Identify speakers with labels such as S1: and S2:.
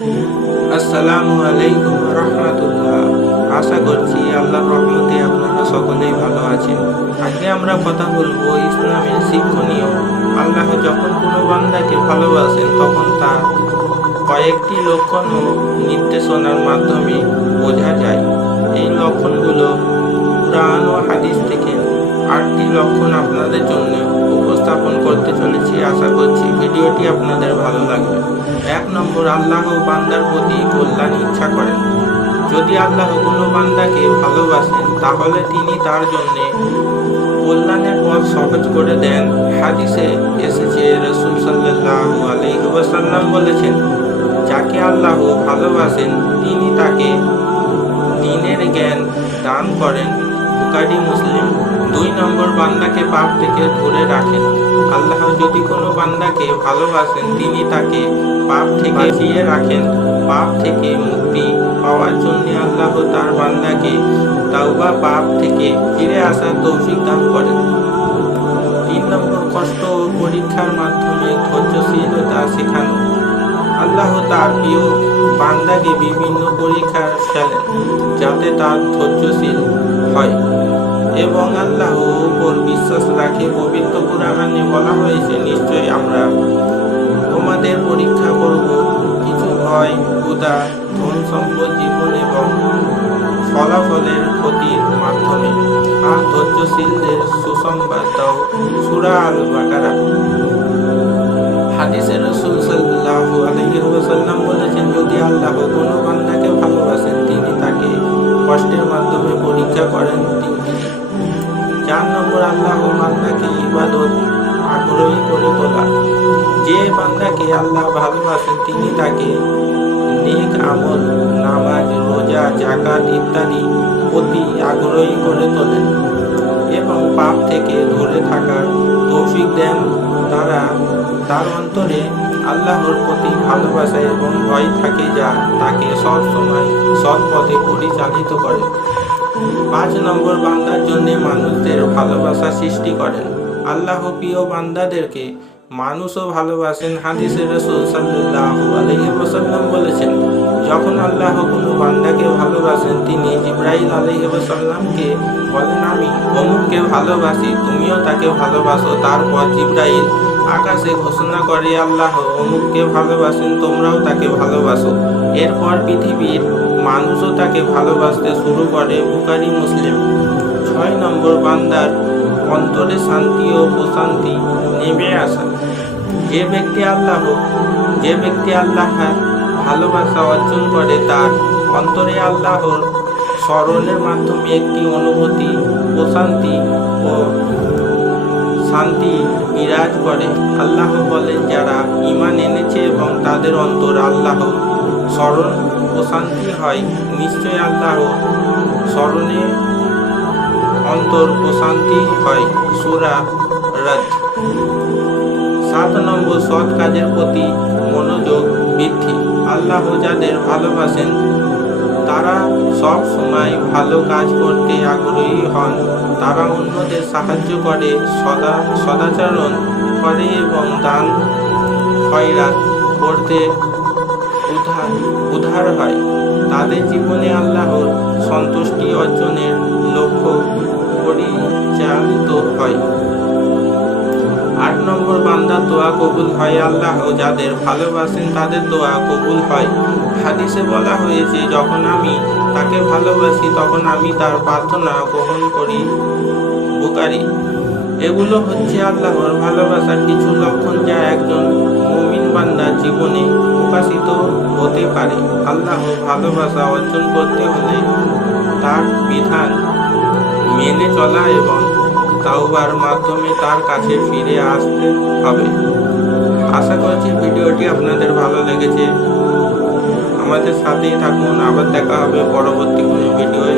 S1: আসসালামু আলাইকুম রহমতুল্লাহ। আশা করছি আল্লাহর রহমতে আপনারা সকলেই ভালো আছেন। আজকে আমরা কথা বলব ইসলামের শিক্ষণীয়। আল্লাহ যখন কোনো বান্দাকে ভালোবাসেন, তখন তার কয়েকটি লক্ষণ ও নির্দেশনার মাধ্যমে বোঝা যায়। এই লক্ষণগুলো কোরআন ও হাদিস থেকে আটটি লক্ষণ আপনাদের জন্য উপস্থাপন করতে চলেছি। আশা করছি ভিডিওটি আপনাদের ভালো লাগবে। এক নম্বর, আল্লাহ বান্দার প্রতি কল্যাণ ইচ্ছা করেন। যদি আল্লাহ কোনো বান্দাকে ভালোবাসেন, তাহলে তিনি তার জন্য কল্যাণের পথ সহজ করে দেন। হাদিসে এসেছে, রসুল সাল্লাল্লাহু আলাইহি ওয়াসাল্লাম বলেছেন, যাকে আল্লাহ ভালোবাসেন, তিনি তাকে দিনের জ্ঞান দান করেন। বুকারি মুসলিম দুই নম্বর বান্দাকে পাপ থেকে ধরে রাখেন। আল্লাহ যদি কোনো বান্দাকে ভালোবাসেন, তিনি তাকে পাপ থেকে বাঁচিয়ে রাখেন। পাপ থেকে মুক্তি পাওয়ার জন্য আল্লাহ তার বান্দাকে তাওবা পাপ থেকে ফিরে আসার তৌফিক দান করেন। তিন নম্বর কষ্ট ও পরীক্ষার মাধ্যমে ধৈর্যশীলতা শেখানো। আল্লাহ তার প্রিয় বান্দাকে বিভিন্ন পরীক্ষা ফেলেন যাতে তার ধৈর্যশীল হয়। এবং আল্লাহ উপর বিশ্বাস রাখে, পবিত্র কোরআনে বলা হয়েছে, নিশ্চয়ই আমরা তোমাদের পরীক্ষা করব। কিছু ভয় ক্ষুদা ধন সম্পদ জীবন এবং ফলাফলের ক্ষতির মাধ্যমে। আর ধৈর্যশীলদের সুসংবাদ দাও, সুরা আল বাকারা হাদিসে রসুল সাল্লাল্লাহু আলাইহি ওয়াসাল্লাম বলেছেন, যদি আল্লাহ কোনো বান্দাকে ভালোবাসেন, তিনি তাকে কষ্টের মাধ্যমে পরীক্ষা করেন। ইবাদত আগ্রহী করে তোলা যে বান্দাকে আল্লাহ ভালোবাসেন, তিনি তাকে নেক আমল, নামাজ, রোজা জাকাত ইত্যাদি প্রতি আগ্রহী করে তোলেন এবং পাপ থেকে ধরে থাকার তৌফিক দেন তারা। তার অন্তরে আল্লাহর প্রতি ভালোবাসা এবং ভয় থাকে যা তাকে সব সময় সৎ পথে পরিচালিত করে। পাঁচ নম্বর, বান্দার জন্য মানুষদের ভালোবাসা সৃষ্টি করেন। আল্লাহ প্রিয় বান্দাদেরকে মানুষও ভালোবাসেন হাদিসের রসুল সাল্লাল্লাহু আলাইহি ওয়াসাল্লাম বলেছেন, যখন আল্লাহ কোনো বান্দাকে ভালোবাসেন, তিনি জিব্রাইল আলাইহি ওয়াসাল্লামকে বলেন, আমি অমুককে ভালোবাসি, তুমিও তাকে ভালোবাসো। তারপর জিব্রাইল আকাশে ঘোষণা করে, আল্লাহ, অমুককে ভালোবাসেন, তোমরাও তাকে ভালোবাসো। এরপর পৃথিবীর মানুষও তাকে ভালোবাসতে শুরু করে বুকারি মুসলিম। ছয় নম্বর বান্দার অন্তরে শান্তি ও প্রশান্তি নেমে আসা। যে ব্যক্তি আল্লাহ, যে ব্যক্তি আল্লাহর ভালোবাসা অর্জন করে, তার অন্তরে আল্লাহর স্মরণের মাধ্যমে একটি অনুভূতি, প্রশান্তি ও শান্তি বিরাজ করে। আল্লাহ বলেন, যারা ইমান এনেছে এবং তাদের অন্তর আল্লাহ স্মরণ প্রশান্তি হয় নিশ্চয় আল্লাহ স্মরণে অন্তর প্রশান্তি হয়, সুরা রাত। সাত নম্বর সৎ কাজের প্রতি মনোযোগ, বৃদ্ধি। আল্লাহ যাদের ভালোবাসেন, তারা সব সময় ভালো কাজ করতে আগ্রহী হন। তারা অন্যদের সাহায্য করে, সদা, সদাচরণ করে এবং দান, খয়রাত করতে উদ্ধার উদ্ধার হয়। তাদের জীবনে আল্লাহর সন্তুষ্টি অর্জনের পরিচালিত হয়। আট নম্বর বান্দার দোয়া কবুল হয় আল্লাহ ও যাদের ভালোবাসেন তাদের দোয়া কবুল হয়। হাদিসে বলা হয়েছে, যখন আমি তাকে ভালোবাসি, তখন আমি তার প্রার্থনা গ্রহণ করি। বুকারি এগুলো হচ্ছে আল্লাহর ভালোবাসার কিছু লক্ষণ যা একজন মুমিন বান্দার জীবনে প্রকাশিত হতে পারে। আল্লাহ ভালোবাসা অর্জন করতে হলে তার বিধান মেনে চলা এবং তাওবার মাধ্যমে তার কাছে ফিরে আসতে হবে। আশা করছি ভিডিওটি আপনাদের ভালো লেগেছে। আমাদের সাথেই থাকুন, আবার দেখা হবে পরবর্তী কোনো ভিডিওয়ে।